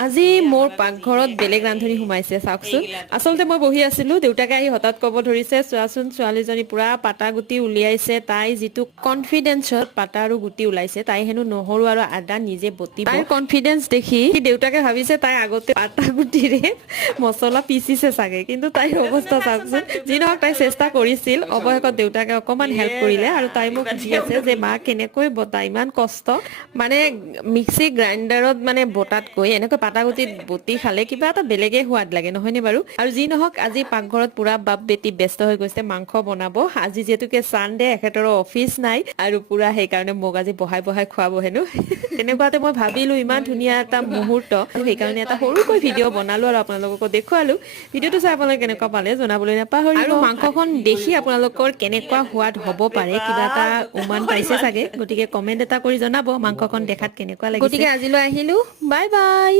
আজি মোৰ পাকঘৰত বেলেগ ৰান্ধনি সোমাইছে চাওকচোন আচলতে মই বহি আছিলো দেউতাকে আহি হঠাৎ ক'ব ধৰিছে চোৱাচোন ছোৱালীজনী পুৰা পাতা গুটি উলিয়াইছে তাই যিটো কনফিডেন্সত পাতা আৰু গুটি ওলাইছে তাই হেনো নহৰু আৰু আদা নিজে বটিব তাইৰ কনফিডেন্স দেখি দেউতাকে ভাবিছে তাই আগতে পাতা গুটিৰে মছলা পিচিছে চাগে কিন্তু তাইৰ অৱস্থা চাওকচোন যি নহওক তাই চেষ্টা কৰিছিল অৱশেষত দেউতাকে অকমান হেল্প কৰিলে আৰু তাই মোক সুধি আছে যে মা কেনেকৈ বতা ইমান কষ্ট মানে মিক্সি গ্ৰাইণ্ডাৰত মানে বটাতকৈ এনেকৈ পাতাগুটিত বটি খালে কিবা এটা বেলেগে সোৱাদ লাগে নহয়নে বাৰু আৰু যি নহওক আজি পাকঘৰত পুৰা বাপ বেটি ব্যস্ত হৈ গৈছে মাংস বনাব আজি যিহেতুকে চানডে এখেতৰো অফিচ নাই আৰু পুৰা সেইকাৰণে মোক আজি বহাই বহাই খুৱাব হেনো তেনেকুৱাতে মই ভাবিলো ইমান ধুনীয়া এটা মুহূৰ্ত সেইকাৰণে এটা সৰুকৈ ভিডিঅ' বনালো আৰু আপোনালোককো দেখুৱালো ভিডিঅ'টো চাই আপোনালোকে কেনেকুৱা পালে জনাবলৈ নাপাহৰিব আৰু মাংসখন দেখি আপোনালোকৰ কেনেকুৱা সোৱাদ হ'ব পাৰে কিবা এটা উমান পাইছে চাগে গতিকে কমেন্ট এটা কৰি জনাব মাংসখন দেখাত কেনেকুৱা লাগিছে গতিকে আজিলৈ আহিলো বাই বাই